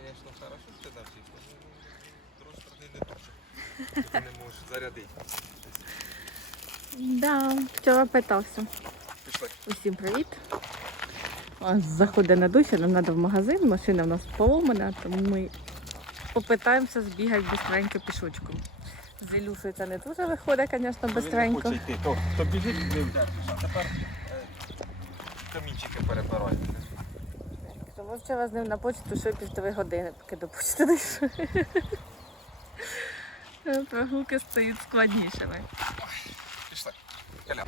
звісно, хорошо, ну, з другої не дуже. Ти не можеш зарядити. Да, вчора питався. Пішли. Усім привіт. Заходить на дощ, нам треба в магазин, машина в нас поломана, тому ми попитаємося збігати бистренько пішочком. З Ілюшею це не дуже виходить, звісно, бистренько. То, то біжить, не а тепер е, камінчики перебирай. Вчора з ним на почту йшли півтори години, поки до почти дійшли. Прогулки стають складнішими. Пішли. Коля.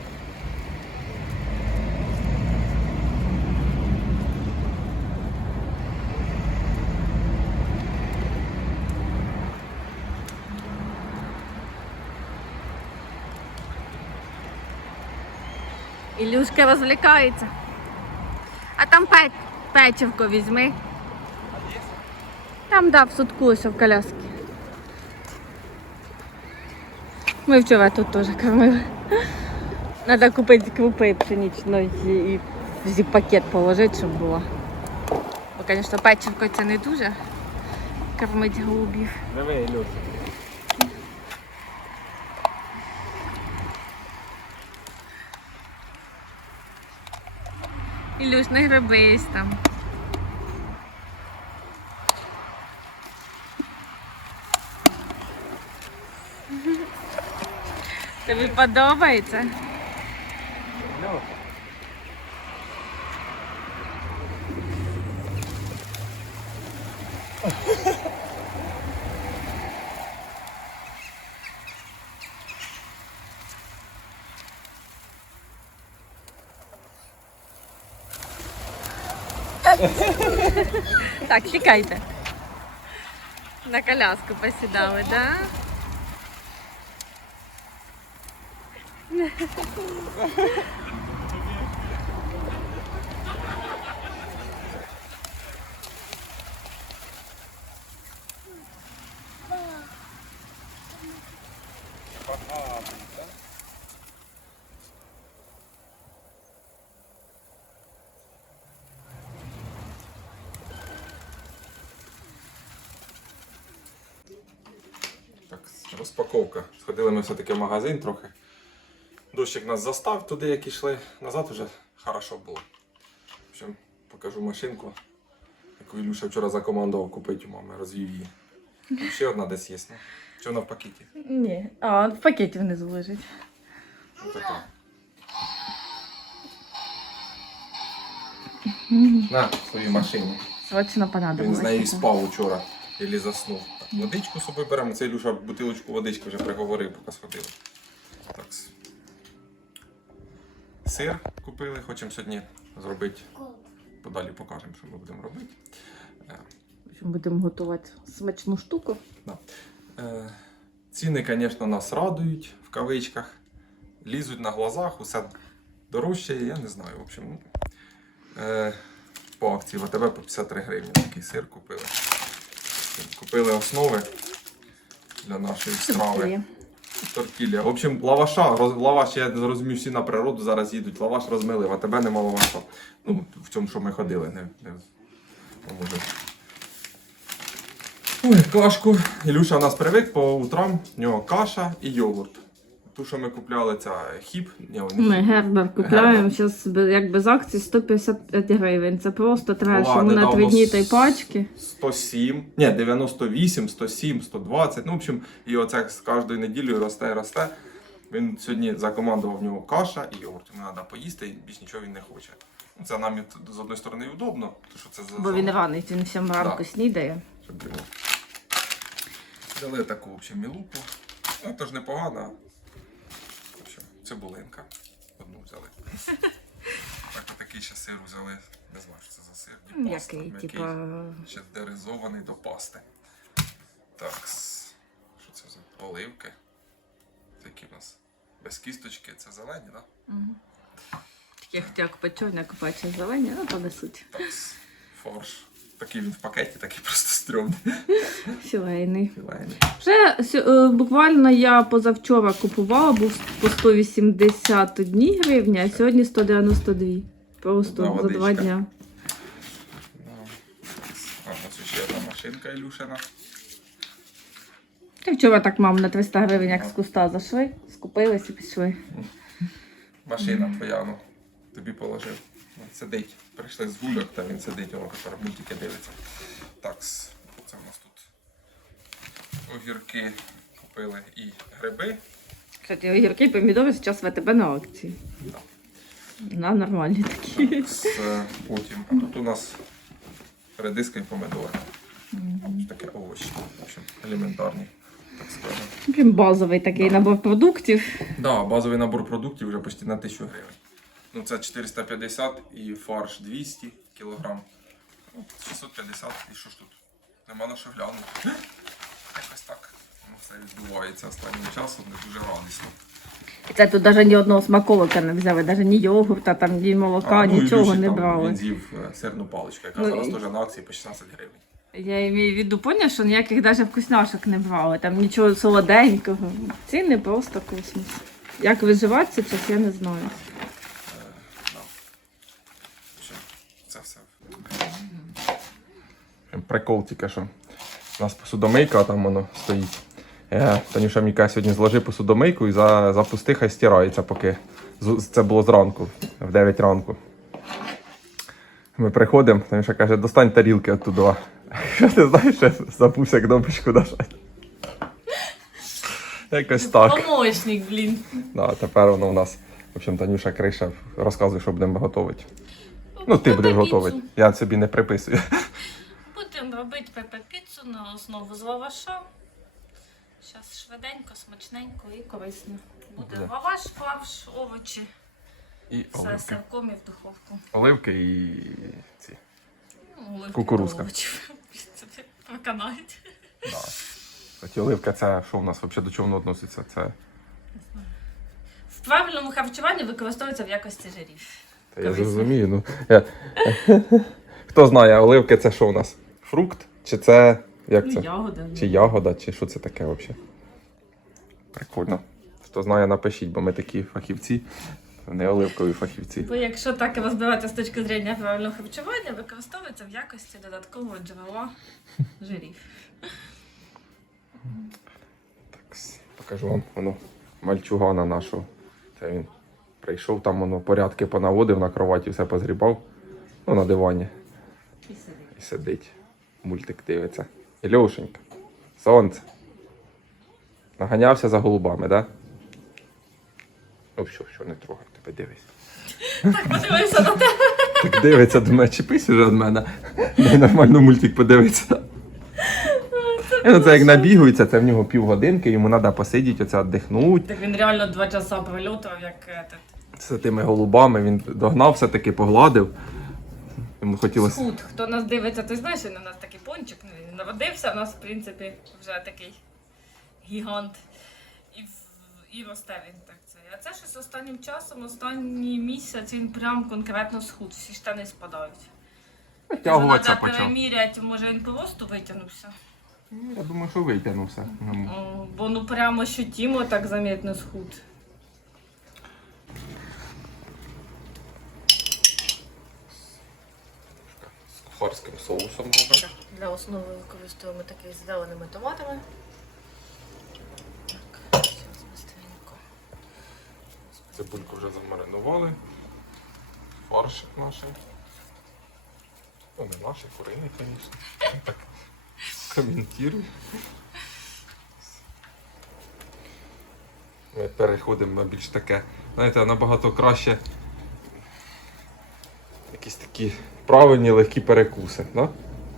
Ілюшка розвлікається. А там пе... печивко візьми. Там, да, в судку ось в коляскі. Ми вчора тут теж кормили. Треба купити крупи пшеничної і в зіп-пакет положити, щоб було. Бо, звісно, печивко це не дуже кормить голубів. Диви, Ілюш. Ілюш, не гребись там. Тобі подобається? Так, тікайте. На коляску посідали, да? Розпаковка. Сходили ми все-таки в магазин трохи. Дощик нас застав туди, як ішли. Назад уже хорошо було. В общем, покажу машинку, яку Ілюша вчора закомандував купити у мами, розвів її. Там ще одна десь є. Ну, чи вона в пакеті? Ні. А, в пакеті внизу лежить. На своїй машині. Срочно Він з нею спав учора, і заснув. Так, водичку з собою беремо. Це Ілюша бутилочку водички вже приговорив, поки сходили. Так. Сир купили, хочемо сьогодні зробити. Подалі покажемо, що ми будемо робити. Е, Будемо готувати смачну штуку. да. Е, Ціни, звісно, нас радують в кавичках. Лізуть на глазах, усе дорожче, я не знаю. В общем, е, по акції в АТБ по 53 гривні такий сир купили. Купили основи для нашої страви. Тортілля. В общем, лаваша, роз, лаваш, я зрозумів, всі на природу зараз їдуть. Лаваш розмилив, а тебе нема лаваша. Ну, в цьому, що ми ходили, не, не може. Ой, кашку. Ілюша у нас привик по утрам, в нього каша і йогурт. Ту, що ми купляли, це хіп. Ні, не Ми хіп. гербер купляємо зараз як без акцій 155 гривень. Це просто треш. Ладно, Йому на недавно дні с- та й пачки. 107, ні, 98, 107, 120. Ну, в общем, і оце з кожною неділею росте і росте. Він сьогодні закомандував в нього каша і йогурт. Йому треба поїсти, і більш нічого він не хоче. Ну, Це нам і з одної сторони удобно, тому що це за Бо він ранить, він всім ранку Да. снідає. щоб. Взяли таку в общем, мілупу. Ну, то ж непогано. В общем, цибулинка. Одну взяли. Так, такий ще сир взяли. Не знаю, що це за сир. М'який, м'який. типа. Ще деризований до пасти. Так, що це за оливки? Це які в нас? Без кісточки, це зелені, так? Да? Я хотіла купити чорне, купати зелені, ну то несуть. Так, с- форш. Такий він в пакеті, такий просто стрьомний. Філейний. Філейний. Вже сьо- е, буквально я позавчора купувала, був по 181 гривні, а сьогодні 192. Просто Одна за два водичка. дня. А, ось ще одна. Машинка Ілюшина. Ти вчора так мам на 300 гривень як з куста зайшли, скупились і пішли. Машина твоя, ну, тобі положив. Ну, Сидить. Прийшли з гульок, та він сидить, воно тепер мультики дивиться. Так, це у нас тут огірки купили і гриби. Кстати, огірки і помідори зараз в АТБ на акції. Да. На нормальні такі. Так, потім. А тут у нас редиска і помидори. Ось Таке овочі. В общем, елементарні, так скажемо. Базовий такий набор продуктів. Да, базовий набор продуктів вже почти на 1000 гривень. Ну, це 450 і фарш 200 кг. Ну, 650 і що ж тут? Нема на що глянути. Якось так воно все відбувається останнім часом, не дуже радісно. І це тут навіть ні одного смаколика не взяли, навіть ні йогурта, там, ні молока, ну, нічого не там, брали. Він з'їв е, сирну паличку, яка Ну, зараз і- теж на акції по 16 гривень. Я маю в виду, поняв, що ніяких навіть вкусняшок не брали, там нічого солоденького. Ціни просто космос. Як виживати зараз, я не знаю. Да. Що, Це все. Прикол тільки що. У нас посудомийка, а там воно стоїть. Е, Танюша мені каже, сьогодні зложи посудомийку і за, запусти, хай стирається, поки це було зранку, в 9 ранку. Ми приходимо, Танюша каже, достань тарілки оттуда. Що ти знаєш, що забувся кнопочку нажати. Якось так. Помощник, блін. Да, тепер воно у нас. В общем, Танюша Криша розказує, що будемо готувати. Ну, ти будеш готувати. Я собі не приписую. Робити пепе-піцу на основу з лаваша. Зараз швиденько, смачненько і корисно. Буде Буде. лаваш, фарш, овочі, І все оливки. сирком і в духовку. Оливки і ці. Ну, оливки Кукурузка. до овочів. Це проканають. Да. Ці оливка це що в нас взагалі до чого воно відноситься? Це В правильному харчуванні використовується в якості жирів. Та я Корисно. зрозумію. Ну, я... Хто знає, оливки це що у нас? Фрукт? Чи це. Як це? ягода. Чи ягода, чи що це таке взагалі? Прикольно. Хто знає, напишіть, бо ми такі фахівці, не оливкові фахівці. Бо якщо так розбирати з точки зрення правильного харчування, використовується в якості додаткового джерела жирів. Так, покажу вам воно мальчугана нашого. Це він прийшов, там воно порядки понаводив на кроваті, все позрібав. Ну, на дивані. І сидить. І сидить. Мультик дивиться. Ілюшенька, сонце. Наганявся за голубами, да? Ну що, що не трогай, тебе дивись. Подивився на те. Так дивиться до мене, чіпись уже від мене. Нормально мультик подивиться. Ну, це як набігується, це в нього півгодинки, йому треба посидіти, оце віддихнути. Так він реально два часа прильотував, як этот. З тими голубами він догнав, все-таки погладив. Йому хотілося. Схуд. Хто нас дивиться, ти знаєш, він у нас такий пончик. Ну, він народився, у нас, в принципі, вже такий гігант. І, і росте він так це. А це щось останнім часом, останній місяць він прям конкретно схуд, всі штани спадають. Витягуватися почав. переміряти, може він просто витягнувся. Ну, Я думаю, що витягнувся. Ну, Бо ну прямо ощутимо так замітно схуд. З соусом. Для основи використовуємо такий з зеленими томатами. Так, быстренько. Цибульку вже замаринували. Фаршик наш. Ну, не наш, куриний, звісно. Так. Ми переходимо на більш таке, знаєте, набагато краще. Якісь такі правильні легкі перекуси, да?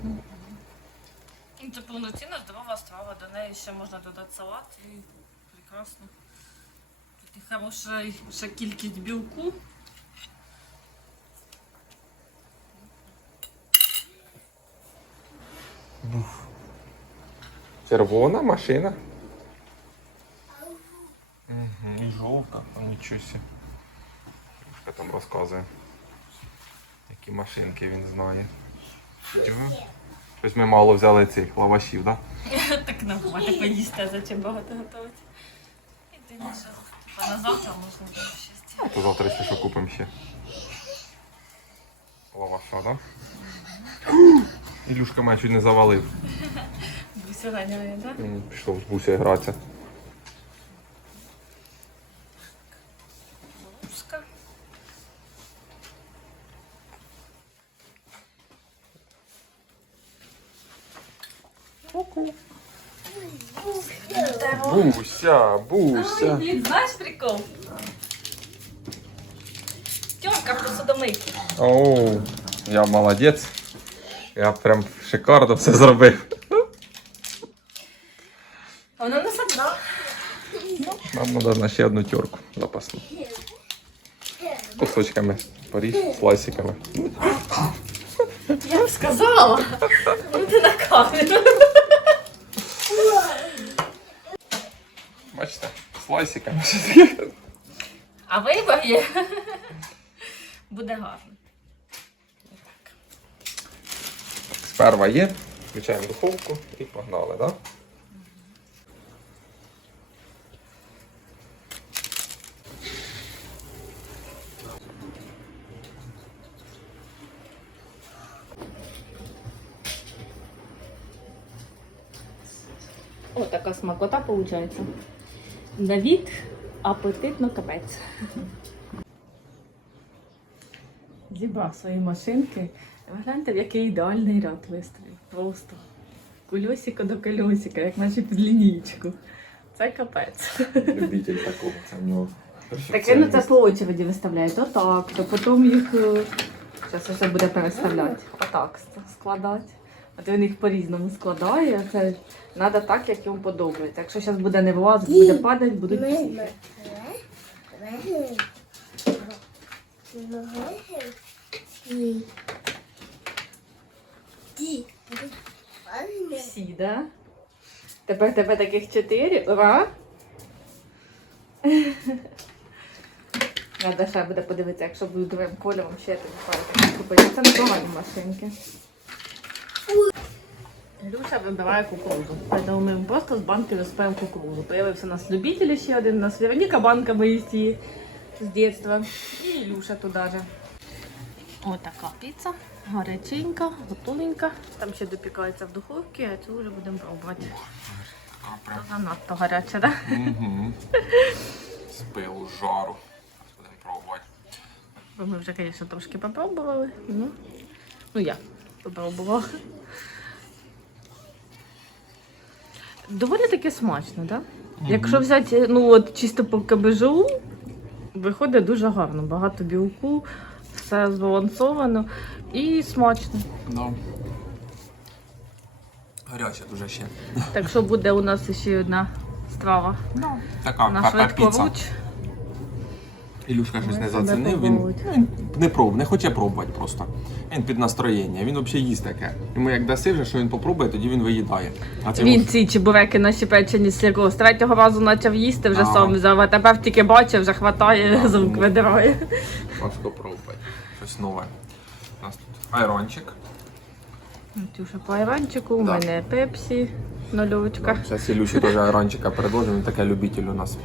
Ну, Це повноцінна здорова страва, до неї ще можна додати салат і прекрасно. Тут і хороша ще кількість білку. Червона машина. Угу, і жовта, а нічого там розказує. Які машинки він знає. Чого? Щось ми мало взяли цих лавашів, так? Да? Так не бувати поїсти, а зачем багато готувати. І ти на завтра можна буде ще зробити. То завтра ще що купимо ще. Лаваша, так? Ілюшка мене чуть не завалив. Бусю ганяє, так? Пішов з бусі гратися. Буся, буся. Дід, знаєш прикол? Тьомка в посудомийці. Оу, я молодець. Я прям шикарно все зробив. А вона нас одна. Нам треба на ще одну тюрку запасну. Кусочками поріж, слайсиками. Я б сказала. Ну ти на камеру. Слайсиками. А вибор є. Буде гарно. Сперва є, включаємо духовку і погнали, так? Да? О, така смакота виходить. На від апетитно капець. Зібрав свої машинки. Ви Гляньте, в який ідеальний ряд виставив. Просто кульосика до кольосика, як наче під лінійку. Це капець. Любитель такого, це в нього. Так він це по очереді виставляє. То так, то потім їх. Зараз все буде переставляти. Отак складати. От він їх по-різному складає. Це треба так, як йому подобається. Якщо зараз буде не влазити, буде падати, будуть всі. Всі, да? Тепер тебе таких чотири. Ура! Надо ще буде подивитися, якщо буду другим кольором, ще тобі пару таких купити. Це непогані машинки. Люша вибирає кукурузу. Тому ми просто з банки виспаємо кукурузу. Появився у нас любитель ще один, у нас Вероніка банка боїсть її з дитинства. І Ілюша туди же. Ось така піца. Гаряченька, готовенька. Там ще допікається в духовці, а цю вже будемо пробувати. Занадто гаряча, так? Угу. З пилу, жару. Будемо пробувати. Ми вже, звісно, трошки попробували. Ну, ну я попробувала. Доволі таки смачно, так? Якщо взяти, ну от чисто по кабежу, виходить дуже гарно. Багато білку, все збалансовано і смачно. Ну. Гаряча дуже ще. Так що буде у нас ще одна страва Така на піца. Ілюшка щось не зацінив, він, він не пробував, не хоче пробувати просто. Він під настроєння, він взагалі їсть таке. Йому як даси вже, що він попробує, тоді він виїдає. А це Він ці чебуреки наші печені з. З третього разу почав їсти, вже Ага. сам взяв, а тепер тільки бачив, вже хватає, з рук видирає. важко пробувати. Щось нове. У нас тут айрончик. Тюша по айранчику, у Да. мене пепсі, нульовочка. Зараз Ілюші теж айрончика предложимо, він таке любитель у нас.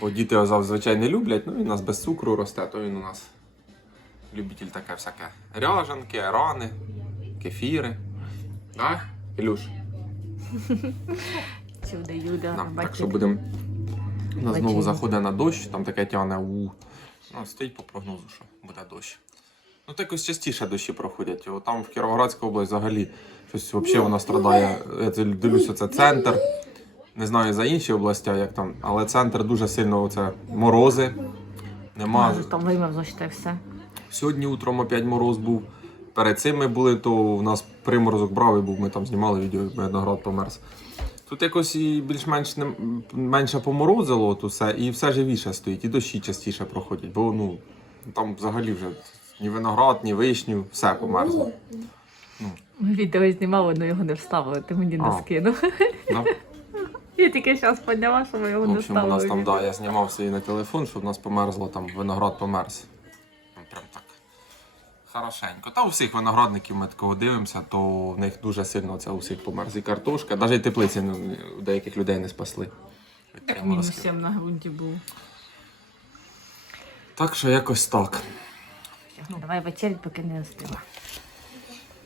Бо діти зазвичай не люблять, ну він у нас без цукру росте, то він у нас любитель таке всяке. Ряжанки, рани, кефіри. Да? Ілюш? Чудо юда, Да, так що будемо. У нас знову заходить на дощ, там таке тягне у. Ну, стоїть по прогнозу, що буде дощ. Ну, так ось частіше дощі проходять. О, Там в Кіровоградській області взагалі щось взагалі вона страдає. Я дивлюся, це центр. Не знаю за інші області, як там, але центр дуже сильно оце морози. Нема. Там вимерзло ще все. Сьогодні утром опять мороз був. Перед цим ми були, то у нас приморозок бравий був, ми там знімали відео, як виноград померз. Тут якось і більш-менш не, менше поморозило от усе, і все живіше стоїть, і дощі частіше проходять, бо ну, там взагалі вже ні виноград, ні вишню, все померзло. Ми відео знімали, але його не вставили, ти мені не А. скинув. Да? Я тільки зараз поняла, що ми його В не общем, у нас там, да, я знімав собі на телефон, щоб у нас померзло, там виноград померз. Прям так. Хорошенько. Та у всіх виноградників ми такого дивимося, то в них дуже сильно це у всіх померз. І картошка, навіть теплиці ну, у деяких людей не спасли. від Так приморозків. мінус 7 на ґрунті був. Так що якось так. Ну, давай вечерять, поки не остила.